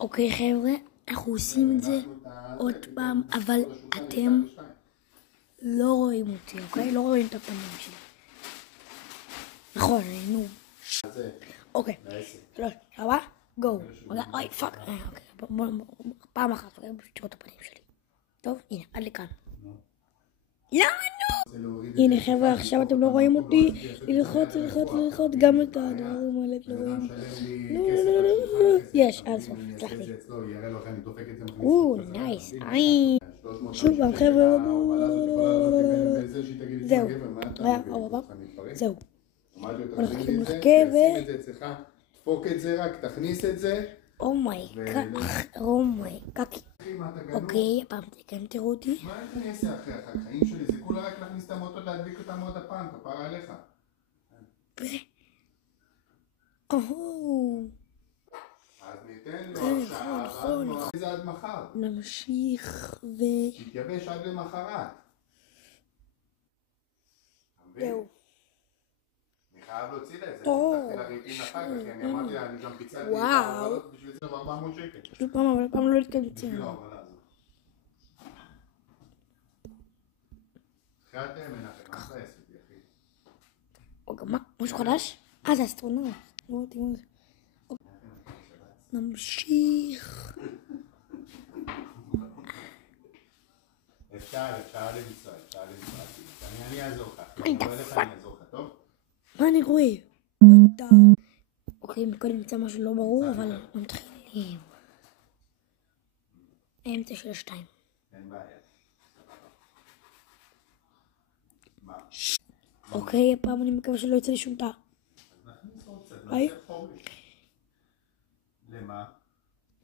אוקיי חבר'ה, אנחנו עושים את זה עוד פעם, אבל אתם לא רואים אותי, אוקיי? לא רואים את הפנים שלי. נכון, נו. אוקיי, 3, 4, גו. אוי, פאק. פעם אחת, פשוט תראו את הפנים שלי. טוב, הנה, עד לכאן. למה נו? הנה חבר'ה, עכשיו אתם לא רואים אותי. ללחוץ גם את הדברים האלה, לא רואים. יש, עד סוף, הצלחתי. נייס, עין. שוב פעם חבר'ה. זהו. זהו. אנחנו צריכים לחכה דפוק את זה רק, תכניס את זה. אומייגאד. אוקיי, הפעם כן תראו אותי. מה אני אעשה אחרי החיים שלי? זה כולה רק להכניס את המוטות, להדביק אותם עוד הפעם, כפרה עליך. אז ניתן לו עכשיו, זה עד מחר. נמשיך שיתייבש עד למחרת. זהו. אני חייב להוציא לה את זה, תחתי לרעיתים אחר כך, כי אני אמרתי לה, אני גם פיצלתי את ההובלות בשביל זה 400 שקל. שוב פעם, אבל פעם לא התקדמתי. בשביל ההובלה הזאת. אחרי אתם מנחם, מה אתה עשית, אחי? אוקיי, מה? משהו חדש? זה אסטרונאוט. נמשיך. אפשר למצוא. אני אעזור לך. אני אעזור לך, טוב? מה אני רואה? אוקיי, מקודם נמצא משהו לא ברור, אבל מתחילים. האמצע של 2. אין בעיה. מה? אוקיי, הפעם אני מקווה שלא יצא לי שום תא. אז נכניס עוד קצת, נעשה חומש. למה?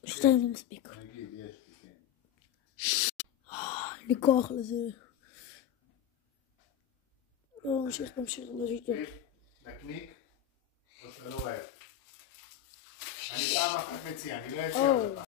2 זה מספיק. נגיד, יש לי, כן. לי כוח לזה. לא, נמשיך. נקניק, או שאתה לא אוהב. אני פעם אחת מציע, אני לא אצא עוד פעם.